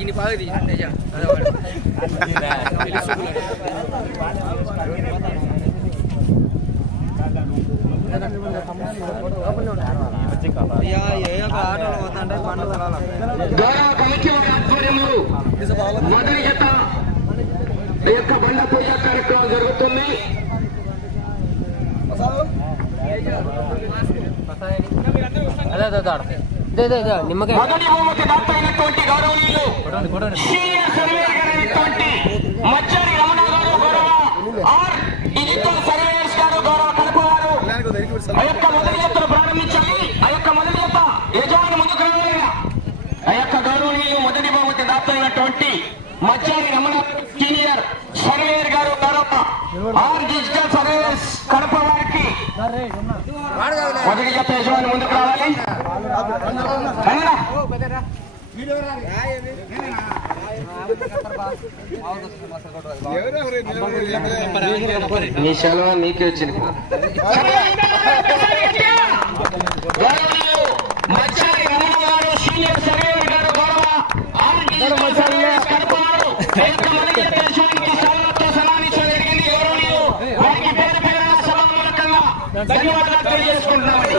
ఇన్ని బాగా తీసిండే ఆటోలో మొదటి జత యొక్క బండ పూజ కార్యక్రమం జరుగుతుంది అదే అదే అదే అదే అదే నిమ్మకాయ మొదటి బహుమతి దాత అయినటువంటి గౌరవనీయులు సీనియర్ సర్వేయర్ గారు అయినటువంటి మచ్చారి రమణ గారు గౌరవ ఆర్ డిజిటల్ సర్వేయర్స్ గారు గౌరవ కడప వారు ఆ యొక్క మొదటి జతను ప్రారంభించాలి ఆ యొక్క మొదటి జత యజమాని ముందుకు ఆ యొక్క గౌరవనీయులు మొదటి మచ్చారి రమణ సీనియర్ సర్వేయర్ గారు ఆర్ డిజిటల్ కడప వారికి మొదటి జత ముందుకు రావాలి. నీ సెలవు నీకే వచ్చింది గౌరవనీయులు మచ్చారి రమణ గారు సీనియర్ సర్వేయర్ గారు గౌరవ ఆర్డిజిటల్ సర్వేయర్స్ కడప వారు ఈ యొక్క మొదటి దేశానికి సర్వత్వ సన్మానించడం జరిగింది గౌరవనీయులు వారికి పేరు పేరున సభ మూలకంగా ధన్యవాదాలు తెలియజేసుకుంటున్నామండి.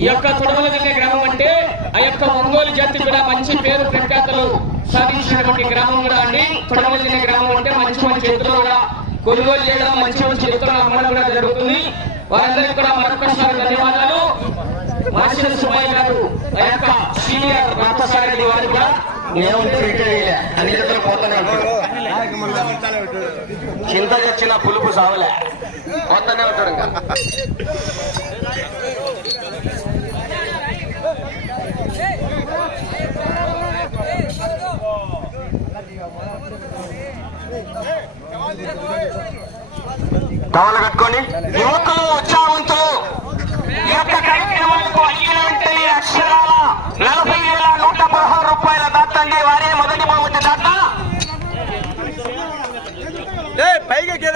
ఈ యొక్క తొడవలదిన్న గ్రామం అంటే ఆ యొక్క ఒంగోలు జాతి కూడా మంచి పేరు ప్రఖ్యాతలు సాధించినటువంటి గ్రామం కూడా అండి. తొడవలదిన్న గ్రామం అంటే మంచి మంచి ఎత్తులు కూడా కొనుగోలు చేయడం మంచి మంచి ఎత్తులు అమ్మడం కూడా జరుగుతుంది. వారందరికీ కూడా మరొకసారి ధన్యవాదాలు. మాసిన సుమయ్య గారు ఆ యొక్క సీనియర్ రథసారథి వారు కూడా రిటైర్ అయ్యలే పోతానే చింత చచ్చిన పులుపు సావలే. పోతానే ఉంటాడు ఇంకా. టవల్ కట్టుకొని యువకులు ఉత్సాహవంతులు ఈ యొక్క కార్యక్రమాలకు అయ్యాలంటే అక్షరాల నలభై వేల నూట పదహారు రూపాయల దాతండి వారే మొదటి బహుమతి దాత పైకి ఎక్కేదానికి వాడి పేరు కూడా రాలే చదువుకునే పిల్లలు కదా వాళ్ళు ఆర్ డిజిటల్ సర్వేయర్స్ గారు పెట్టుకోవాలనేటువంటి మచ్చరి రమణ గారు సీనియర్ సర్వేయర్ గారు మొదటి ఎత్తున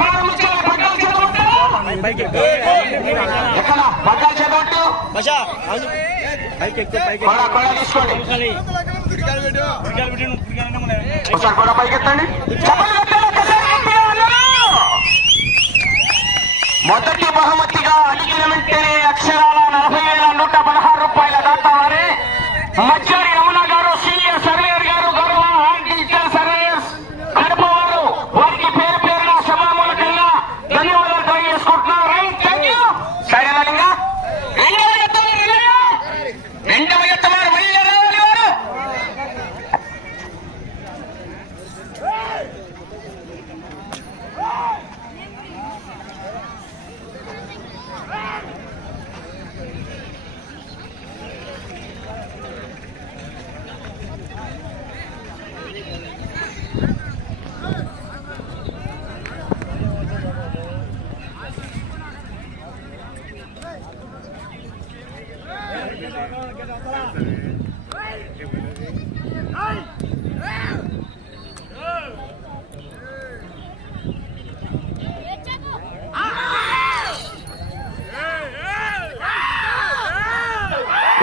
ప్రారంభించాలి పగ్గాలు చేతబట్టారు ఎక్కడ పగ్గాలు చేతబట్టు బషా పైకి ఎక్కితే పైకి కొడ కొడ తీసుకోండి. ఒకసారి కూడా పైకెత్తండి చెప్పలు కొట్టాలి, ఒక్కసారి గట్టిగా అన్నారు. మొదటి బహుమతిగా అడిగిన వెంటనే అక్షరాల నలభై వేల నూట పదహారు రూపాయల దాతామని వారే మధ్యారి రమణ గారు సీనియర్ సర్వేయర్ గారు గౌరవ ఆర్ డిజిటల్ సర్వేయర్స్ కడప వారు వారికి పేరు పేరున సభామూలకంగా ధన్యవాదాలు తెలియజేసుకుంటున్నారు రైట్ థ్యాంక్ యూ సరేనా రెండవ జత వారు రెండవ జత వారు మళ్ళీ రావాలి వారు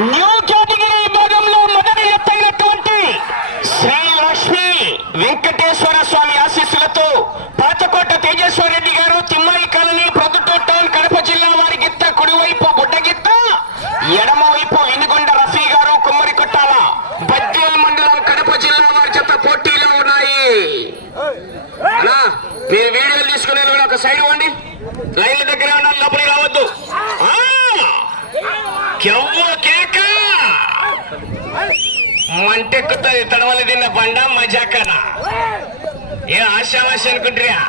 న్యూ కేటగిరీ విభాగంలో మొదటి ఎత్తైనటువంటి శ్రీ లక్ష్మి వెంకటేశ్వర స్వామి ఆశీస్సులతో పాతకోట తేజేశ్వర రెడ్డి గారు తిమ్మాయి కాలనీ ప్రొద్దుటూరు టౌన్ కడప జిల్లా వారి గిత్త కుడివైపు బుడ్డగిత్త ఎడమ వైపు ఇనుగొండ రఫీ గారు కుమ్మరి కొట్టాల బద్వేల్ మండలం కడప జిల్లా వారి జత పోటీలో ఉన్నాయి అన్నా, మీరు వీడియోలు తీసుకునే కూడా ఒక సైడ్ ఇవ్వండి లైన్ల దగ్గర ఉండాలి లోపలికి రావద్దు ఆ! కెవ్వ కేక మంటెక్కుతుంది తడవలు తిన్న బండ మజాకన ఏ ఆశావాసి అనుకుంటారా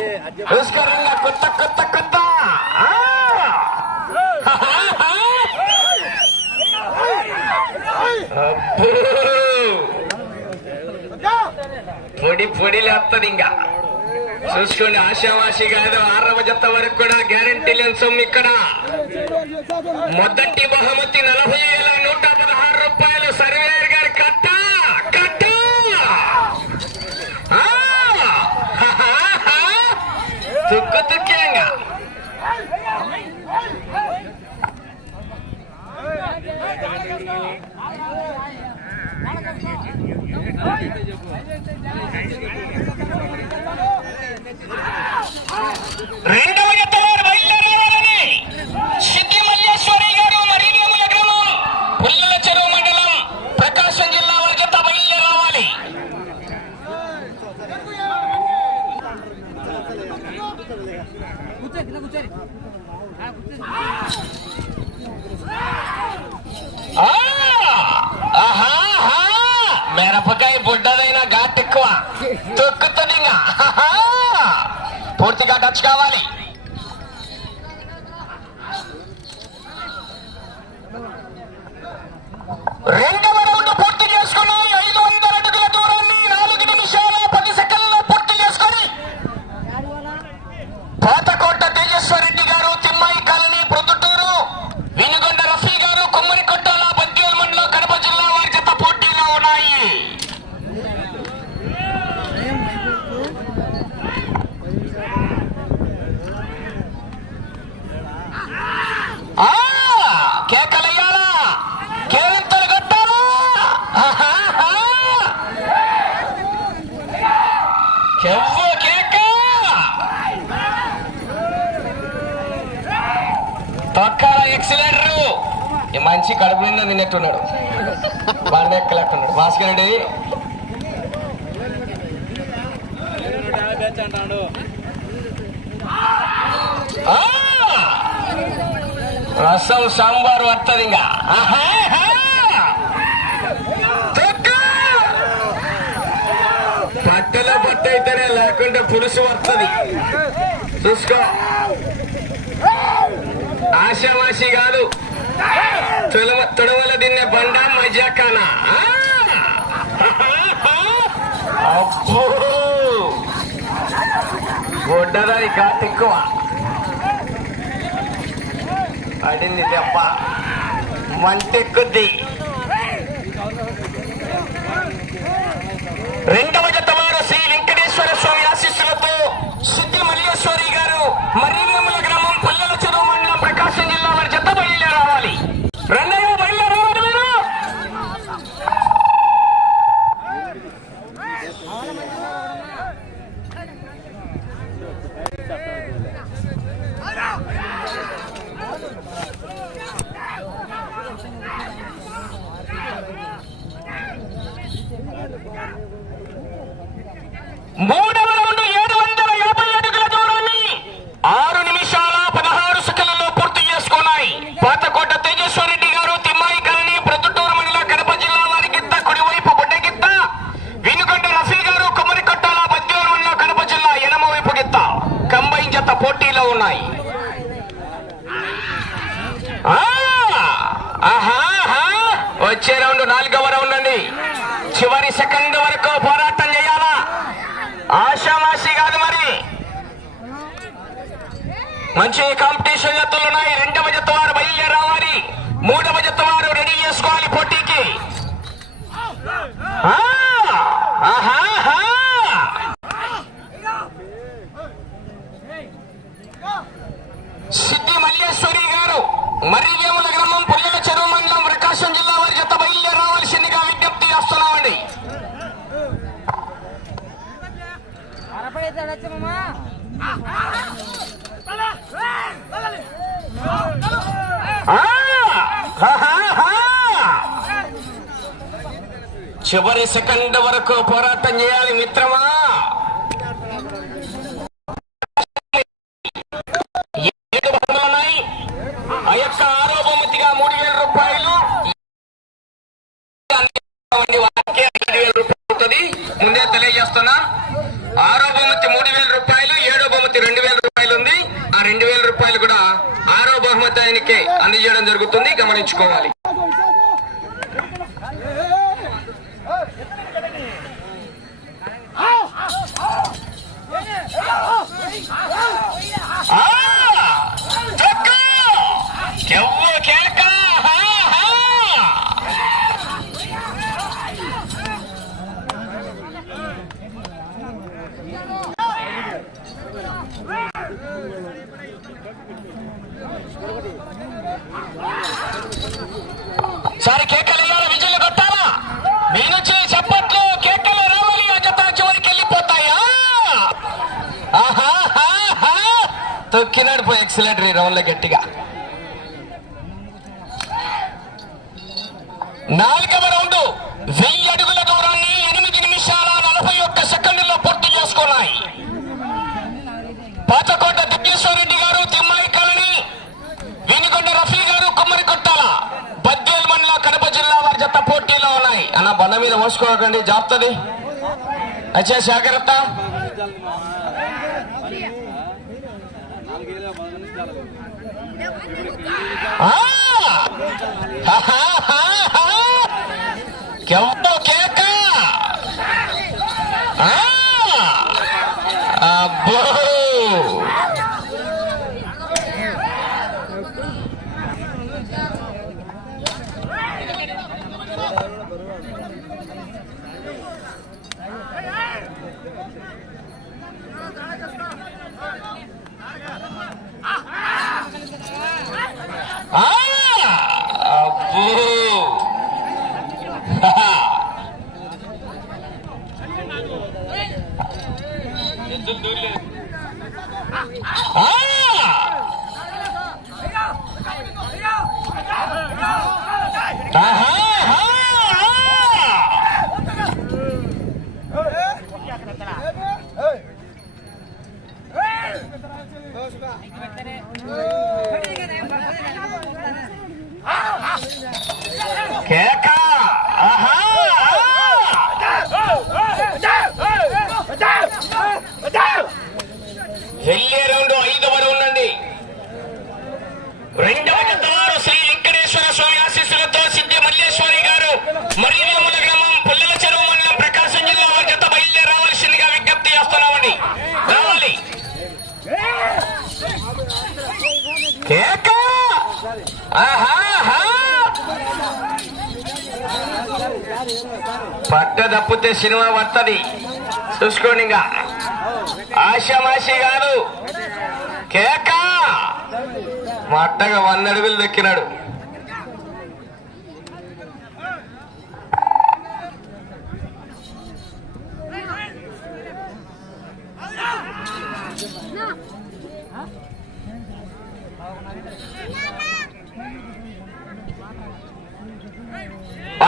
తినొచ్చు పుష్కరంగా కొత్త కొత్త కొత్త ఆ! అబ్బో! పొడి పొడి లేస్తుంది ఇంకా చూసుకోండి ఆశావాసి కాదు ఆరవ జత వరకు కూడా గ్యారంటీ లేని సొమ్ము ఇక్కడ మొదటి బహుమతి నలభై వేల నూట పదహారు రూపాయలు సర్వేర్ గారి కట్ట కట్ట ఆ! హాహాహా! తుక్కు తుక్కేంగా రెండవ జత వారు బయలుదేరాలని సిద్ధి మల్లేశ్వరి గారు మరీనేముల గ్రామం పుల్లల చెరువు మండలం ప్రకాశం జిల్లా వారి బయలుదేరావాలి. ఆహా! ఆహా! మిరపకాయ బుడ్డదైన ఘాట్ ఎక్కువ తొక్కుతుంది ఇంకా పూర్తిగా టచ్ కావాలి. మంచి కడుపు నిండా తిన్నట్టున్నాడు వాడిని ఎక్కలేట్టున్నాడు. భాస్కర్ రెడ్డి. రసం సాంబార్ వస్తుంది ఇంకా. ఆహాహా! తొక్కు! అయితేనే లేకుంటే పులుసు వస్తుంది చూసుకో. ఆశావాసి కాదు. తొలవ తొడవల తిన్నే బండ మజాకానా. ఆ! అబ్బో! గొడ్డదారి కాట్ ఎక్కువ. దెబ్బ. మంటెక్కుద్ది. రెండవ చివరి సెకండ్ వరకు పోరాటం చేయాలి మిత్రమా? ఏడు ఉన్నాయి ఆ యొక్క ఆరో బహుమతిగా మూడు వేల రూపాయలు. వారికి ఐదు వేల రూపాయలు అవుతుంది. ముందే తెలియజేస్తున్నా. ఆరో బహుమతి మూడు వేల రూపాయలు ఏడో బహుమతి రెండు వేల రూపాయలు ఉంది. ఆ రెండు వేల రూపాయలు కూడా ఆరో బహుమతి ఆయనకే అందజేయడం జరుగుతుంది. గమనించుకోవాలి ఆ! తొక్కు! ఎవ్వు కేక! హా, హా! సారి కేకలు వేయాలి విజయలు కొట్టాలా మీ నుంచి చప్పట్లు కేకలు రావాలి ఆ జత చివరికి వెళ్ళిపోతాయా ఆహాహాహా! తొక్కినాడు పోయి ఎక్సలెంటరీ రౌండ్ గట్టిగా. నాలుగవ రౌండ్ వెయ్యి అడుగుల దూరాన్ని ఎనిమిది నిమిషాల నలభై ఒక్క సెకండ్లో పూర్తి చేసుకున్నాయి. పాతకోట దివ్యేశ్వరరెడ్డి గారు తిమ్మాయి కళని వెనుకొండ రఫీ గారు కుమ్మరి కొట్టాల బద్వేల్ మండల కడప జిల్లా వారి జత పోటీలో ఉన్నాయి. అన్న బండ మీద మోసుకోకండి జాగ్రత్తది. అచ్చా జాగ్రత్త ఆ! హాహాహాహా! కెవ్వు కేక ఆ! అబ్బో ఆ! అబ్బో Oh. పట్ట తప్పితే సినిమా వత్తది. చూసుకోండి ఇంకా. ఆశామాషి కాదు. కేక! మా అట్టగా వంద అడుగులు దక్కినాడు. ఐదవ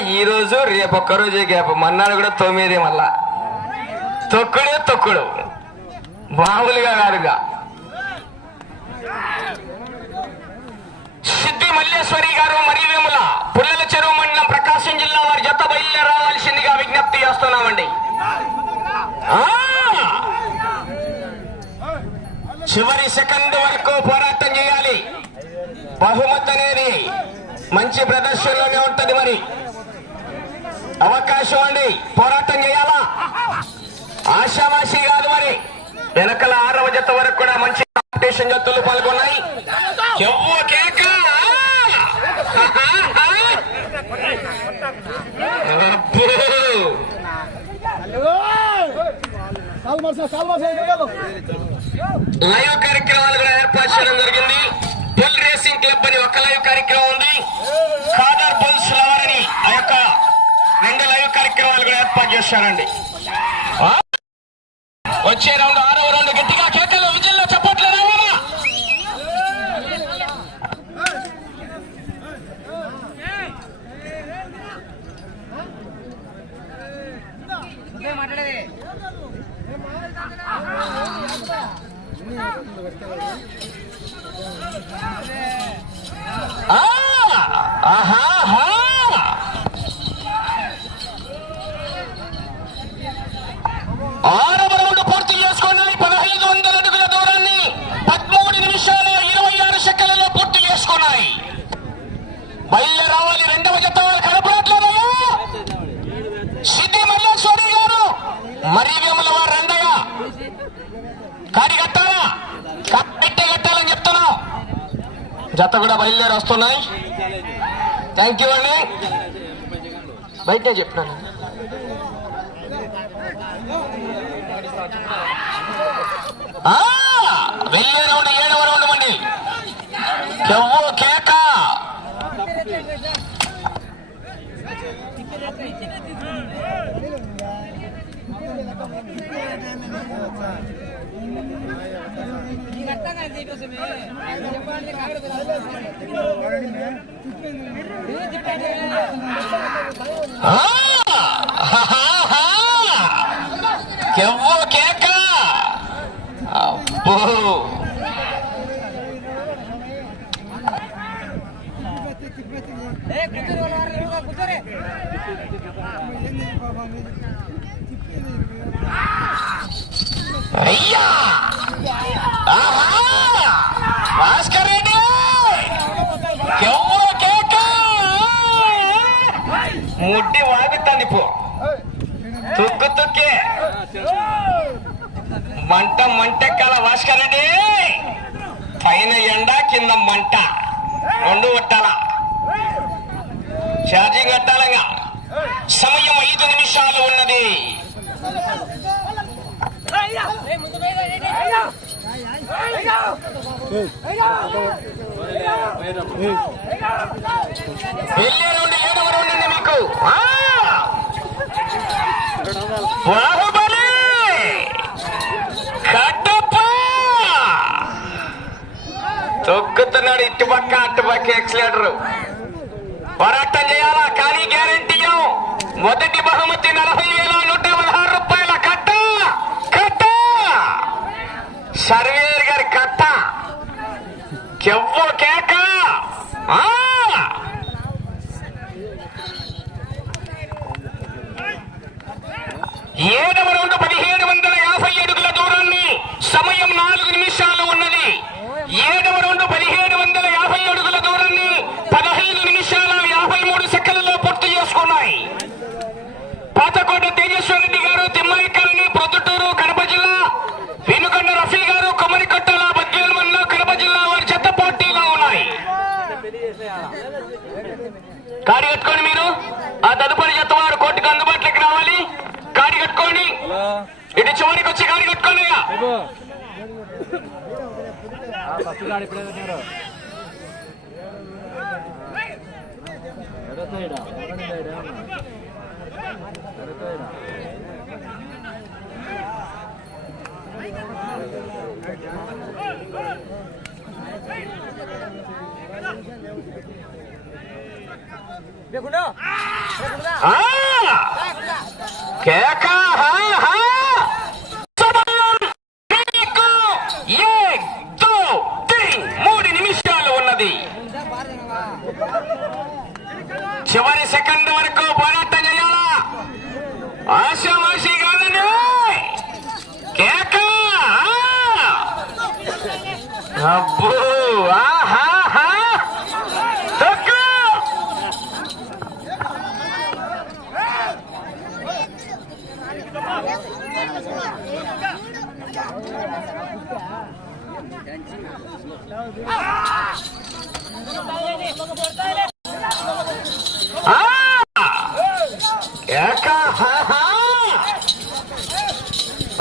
ఈరోజు ఈ రోజు రేపు ఒక్కరోజు గ్యాప్? మన్నాడు కూడా తొమ్మిది మళ్ళా. తొక్కుడు తొక్కుడు. మామూలుగా కాదుగా. సిద్ధి మల్లేశ్వరి గారు మరియవేముల పుల్లల చెరువు మండలం ప్రకాశం జిల్లా వారి జత బయలుదేరి రావాల్సిందిగా విజ్ఞప్తి చేస్తున్నామండి. చివరి సెకండ్ వరకు పోరాటం చేయాలి. బహుమతి అనేది మంచి ప్రదర్శనలోనే ఉంటది మరి. అవకాశం అండి. పోరాటం చేయాలా? ఆశావాసి కాదు మరి. వెనకల ఆరవ జత వరకు కూడా మంచి కాంపిటీషన్ జట్టులు పాల్గొన్నాయి. లైవ్ కార్యక్రమాలు కూడా ఏర్పాటు చేయడం జరిగింది. బుల్ రేసింగ్ క్లబ్ అని ఒక లైవ్ కార్యక్రమం ఉంది ఖాదర్ బుల్స్ లవర్ అని ఆ యొక్క రెండు లైవ్ కార్యక్రమాలు కూడా ఏర్పాటు చేశారండి ఆ? వచ్చే రౌండ్ ఆరవ రౌండ్ గట్టిగా కేకలు విజయంలో చప్పట్లు రావాలా ఆ! ఆహాహా! ఆరవ రౌండ్ పూర్తి చేసుకున్నాయి పదహైదు వందల అడుగుల దూరాన్ని పదమూడు నిమిషాల ఇరవై ఆరు సెకండ్లలో పూర్తి చేసుకున్నాయి. బయలు రావాలి. రెండవ జత వారు కనపడట్లేదయ్యా సిద్ధి మల్లేశ్వరి గారు మరి వేముల వారు రెండయ్య కాడి కట్టాలా? కట్టి కట్టాలని చెప్తున్నాం. జత కూడా బయలుదేరి వస్తున్నాయి. థ్యాంక్ యూ అండి బయటే చెప్తున్నాను ఆ, వెళ్ళే రౌండ్ ఏడవ రౌండ్ అండి కెవ్వు కేక. ఆ, హాహాహా. కెవ్వు కేక అబ్బో అయ్యా! భాస్కర్ రెడ్డి! కేక? ముడ్డి వాగుతాను ఇప్పుడు తుక్కు తుక్కే. మంట మంటెక్కాల భాస్కర్ రెడ్డి. పైన ఎండ కింద మంట. రెండు కొట్టాల ఛార్జింగ్ కట్టాలంగా సమయం ఐదు నిమిషాలు ఉన్నది. వెళ్ళే నుండి ఏడవ రౌండ్ మీకు. బాహుబలి! తొక్కుతున్నాడు ఇటు పక్క అటు పక్క ఎక్సలేటర్. పోరాటం చేయాలా? కానీ గ్యారంటీ మొదటి బహుమతి నలభై వేల నూట పదహారు రూపాయల కట్ట? కట్ట? సర్వేర్ గారి కట్ట? కెవ్వు కేక? ఆ! ఏడవ రెండు పదిహేడు వందల యాభై అడుగుల దూరాన్ని సమయం నాలుగు నిమిషాలు ఉన్నది. ఏడవ రౌండ్ పదిహేడు వందల యాభై అడుగుల దూరాన్ని పదహైదు నిమిషాల యాభై మూడు సెకండ్లలో పూర్తి చేసుకున్నాయి. పాతకోట తేజస్వరెడ్డి గారు తిమ్మాయి కాలనీ ప్రొద్దుటూరు కడప జిల్లా వెనుకొండ రఫీ గారు కొమ్మరికొట్టల బద్వేలు మండలం కడప జిల్లా వారి చెత్త పోటీలో ఉన్నాయి. కాడి కట్టుకోండి మీరు. ఆ తదుపరి జత వారు కోర్టుకు అందుబాటులోకి రావాలి. కాడి కట్టుకోండి. ఇటు చివరికి వచ్చి కాడి కట్టుకోండి. ఫస్ట్ గాడి ఇప్పుడే పెట్టారు ఎడో సైడా ఎక్కడ సైడ్ ఏమన్నా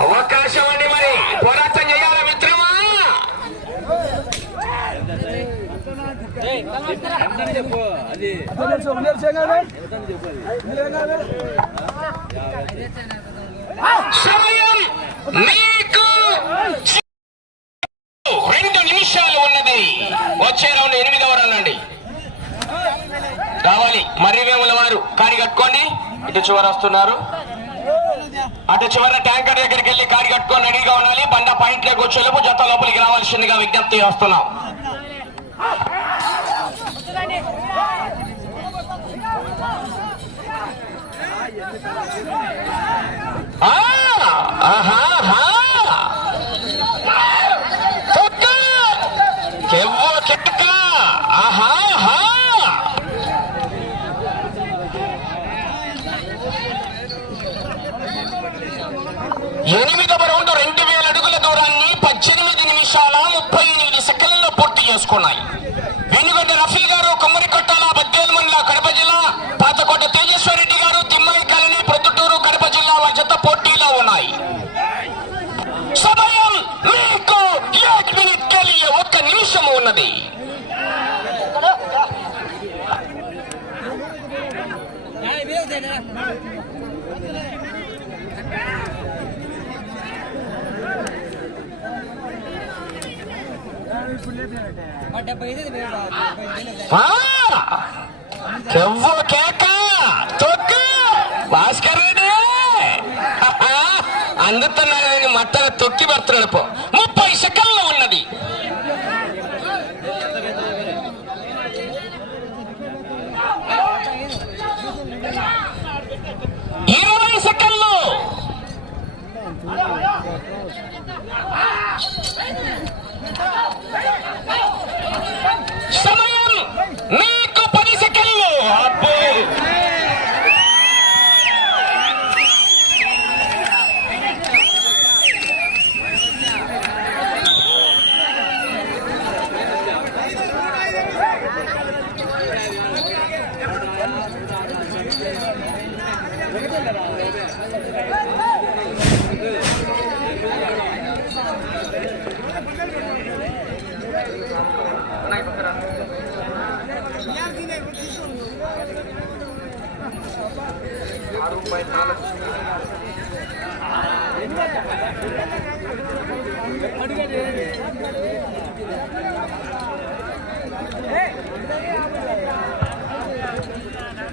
అవకాశం అండి మరి. పోరాటం చేయాలా మిత్రమా? సమయం మీకు రెండు నిమిషాలు ఉన్నది వచ్చే రౌండ్ ఎనిమిదవ రౌండ్ అండి రావాలి మర్రివేముల వారు కాడి కట్టుకోండి ఇటు చివర వస్తున్నారు. అటు చివర ట్యాంకర్ దగ్గరికి వెళ్ళి కాడి కట్టుకొని రెడీగా ఉండాలి. బండ పాయింట్ లేక వచ్చేలోపు జత లోపలికి రావాల్సిందిగా విజ్ఞప్తి చేస్తున్నాం. ఆహా. ఆహాహా! తొక్క! కెవ్వు చెక్క! ఆహాహా! ఎనిమిదవ రౌండ్ రెండు వేల అడుగుల దూరాన్ని పద్దెనిమిది నిమిషాల ముప్పై ఎనిమిది సెకండ్లలో పూర్తి చేసుకున్నాయి. వెనుగొండ రఫీ గారు కుమ్మరి కొట్టాల బద్దేలు మండల కడప జిల్లా పాతకోట తేజేశ్వరరెడ్డి గారు తిమ్మాయి కాలనీ ప్రొద్దుటూరు కడప జిల్లా వారి జత పోటీలో ఉన్నాయి. సమయం మీకు ఏక్ మినిట్ కలిగే ఒక్క నిమిషం ఉన్నది. ఆ! కేక! తొక్కు! భాస్కర్ రెడ్డి! అందుతున్నాను మట్టన తొక్కి పడుతున్నాడు పో. ముప్పై సెకండ్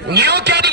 You can.